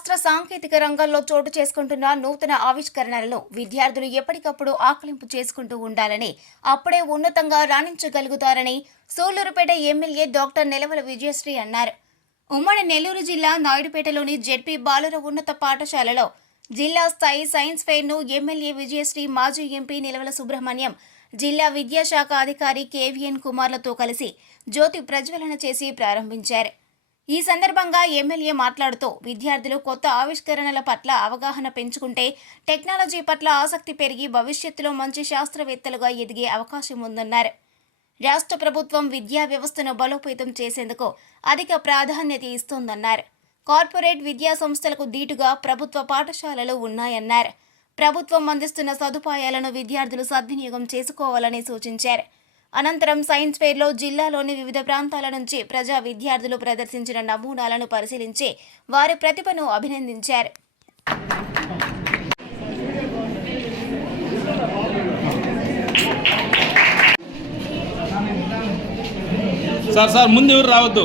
శాస్త్ర సాంకేతిక రంగంలో చోటు చేసుకుంటున్న నూతన ఆవిష్కరణలను విద్యార్థులు ఎప్పటికప్పుడు ఆకలింపు చేసుకుంటూ ఉండాలని అప్పుడే ఉన్నతంగా రాణించగలుగుతారని సూళ్ళూరుపేట ఎమ్మెల్యే డాక్టర్ నిలవల విజయశ్రీ అన్నారు. ఉమ్మడి నెల్లూరు జిల్లా నాయుడుపేటలోని జెడ్పీ బాలుర ఉన్నత పాఠశాలలో జిల్లా స్థాయి సైన్స్ ఫెయిర్ను ఎమ్మెల్యే విజయశ్రీ మాజీ ఎంపీ నిలవల సుబ్రహ్మణ్యం జిల్లా విద్యాశాఖ అధికారి కేవీఎన్ కుమార్లతో కలిసి జ్యోతి ప్రజ్వలన చేసి ప్రారంభించారు. ఈ సందర్భంగా ఎమ్మెల్యే మాట్లాడుతూ విద్యార్థులు కొత్త ఆవిష్కరణల పట్ల అవగాహన పెంచుకుంటే టెక్నాలజీ పట్ల ఆసక్తి పెరిగి భవిష్యత్తులో మంచి శాస్త్రవేత్తలుగా ఎదిగే అవకాశం ఉందన్నారు. రాష్ట్ర ప్రభుత్వం విద్యా వ్యవస్థను బలోపేతం చేసేందుకు అధిక ప్రాధాన్యత ఇస్తోందన్నారు. కార్పొరేట్ విద్యా సంస్థలకు దీటుగా ప్రభుత్వ పాఠశాలలు ఉన్నాయన్నారు. ప్రభుత్వం అందిస్తున్న సదుపాయాలను విద్యార్థులు సద్వినియోగం చేసుకోవాలని సూచించారు. అనంతరం సైన్స్ ఫెయిర్లో జిల్లాలోని వివిధ ప్రాంతాల నుంచి ప్రజా విద్యార్థులు ప్రదర్శించిన నమూనాలను పరిశీలించి వారి ప్రతిభను అభినందించారు. సార్ సార్ ముందు ఎవరు రావద్దు?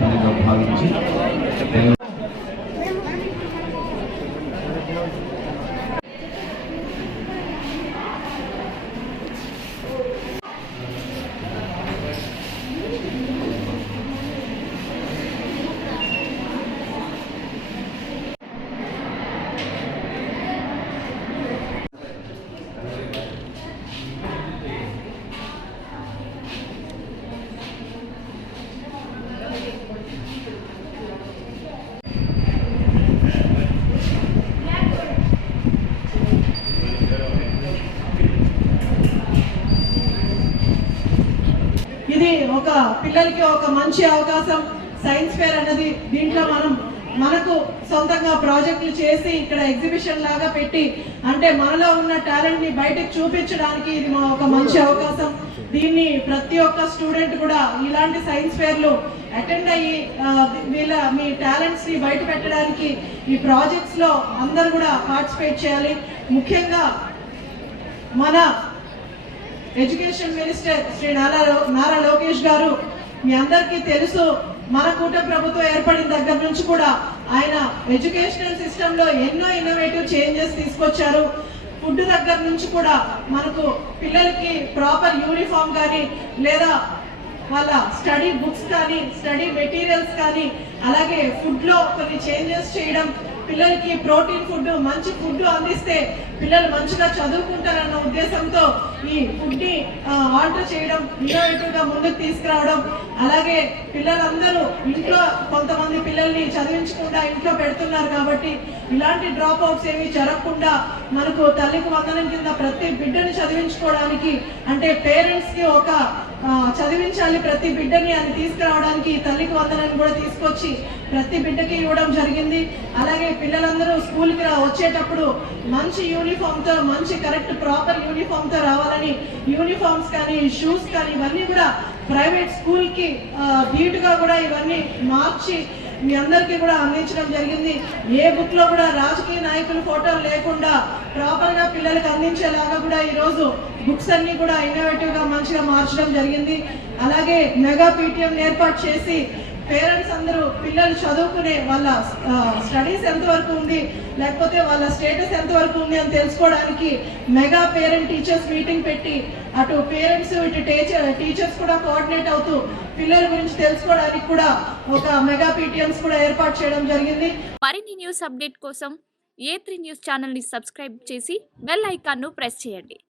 那个不好意 ఇది ఒక పిల్లలకి ఒక మంచి అవకాశం. సైన్స్ ఫేర్ అన్నది దీంట్లో మనం మనకు సొంతంగా ప్రాజెక్టులు చేసి ఇక్కడ ఎగ్జిబిషన్ లాగా పెట్టి అంటే మనలో ఉన్న టాలెంట్ని బయటకు చూపించడానికి ఇది మా- ఒక మంచి అవకాశం. దీన్ని ప్రతి ఒక్క స్టూడెంట్ కూడా ఇలాంటి సైన్స్ ఫేర్లు అటెండ్ అయ్యి వీళ్ళ మీ టాలెంట్స్ని బయట పెట్టడానికి ఈ ప్రాజెక్ట్స్లో అందరు కూడా పార్టిసిపేట్ చేయాలి. ముఖ్యంగా మన ఎడ్యుకేషన్ మినిస్టర్ శ్రీ నారా లో- నారా లోకేష్ గారు మీ అందరికీ తెలుసు మన కూట ప్రభుత్వం ఏర్పడిన దగ్గర నుంచి కూడా ఆయన ఎడ్యుకేషనల్ సిస్టమ్లో ఎన్నో ఇన్నోవేటివ్ చేంజెస్ తీసుకొచ్చారు. ఫుడ్ దగ్గర నుంచి కూడా మనకు పిల్లలకి ప్రాపర్ యూనిఫామ్ కానీ లేదా వాళ్ళ స్టడీ బుక్స్ కానీ స్టడీ మెటీరియల్స్ కానీ అలాగే ఫుడ్లో కొన్ని చేంజెస్ చేయడం పిల్లలకి ప్రోటీన్ ఫుడ్ మంచి ఫుడ్ అందిస్తే పిల్లలు మంచిగా చదువుకుంటారన్న ఉద్దేశంతో ఈ ఫుడ్ని చేయడం ఇన్నోవేటివ్గా ముందుకు తీసుకురావడం అలాగే పిల్లలందరూ ఇంట్లో కొంతమంది పిల్లల్ని చదివించకుండా ఇంట్లో పెడుతున్నారు కాబట్టి ఇలాంటి డ్రాప్ అవుట్స్ ఏమి జరగకుండా మనకు తల్లికి వందనం కింద ప్రతి బిడ్డని చదివించుకోవడానికి అంటే పేరెంట్స్కి ఒక చదివించాలి ప్రతి బిడ్డని అని తీసుకురావడానికి తల్లికి వందనని కూడా తీసుకొచ్చి ప్రతి బిడ్డకి ఇవ్వడం జరిగింది. అలాగే పిల్లలందరూ స్కూల్కి వచ్చేటప్పుడు మంచి యూనిఫామ్ తో మంచి కరెక్ట్ ప్రాపర్ యూనిఫామ్తో రావాలని యూనిఫామ్స్ కానీ షూస్ కానీ ఇవన్నీ కూడా ప్రైవేట్ స్కూల్కి ధీటుగా కూడా ఇవన్నీ మార్చి మీ అందరికీ కూడా అందించడం జరిగింది. ఏ బుక్లో కూడా రాజకీయ నాయకుల ఫోటోలు లేకుండా ప్రాపర్గా పిల్లలకు అందించేలాగా కూడా ఈరోజు బుక్స్ అన్నీ కూడా ఇన్నోవేటివ్గా మంచిగా మార్చడం జరిగింది. అలాగే మెగా పీటీఎం ఏర్పాటు చేసి పేరెంట్స్ అందరూ పిల్లలు చదువుకునే వాళ్ళ స్టడీస్ ఎంతవరకు ఉంది లేకపోతే వాళ్ళ స్టేటస్ ఎంతవరకు ఉంది అని తెలుసుకోవడానికి మెగా పేరెంట్ టీచర్స్ మీటింగ్ పెట్టి అటు పేరెంట్స్ ఇటు టీచర్ టీచర్స్ కూడా కోఆర్డినేట్ అవుతూ పిల్లల గురించి తెలుసుకోవడానికి కూడా ఒక మెగా పీటీఎంస్ కూడా ఏర్పాటు చేయడం జరిగింది. మరిన్ని న్యూస్ అప్డేట్ కోసం ఏ త్రీ న్యూస్ ఛానల్ని సబ్స్క్రైబ్ చేసి బెల్ ఐకాన్ను ప్రెస్ చేయండి.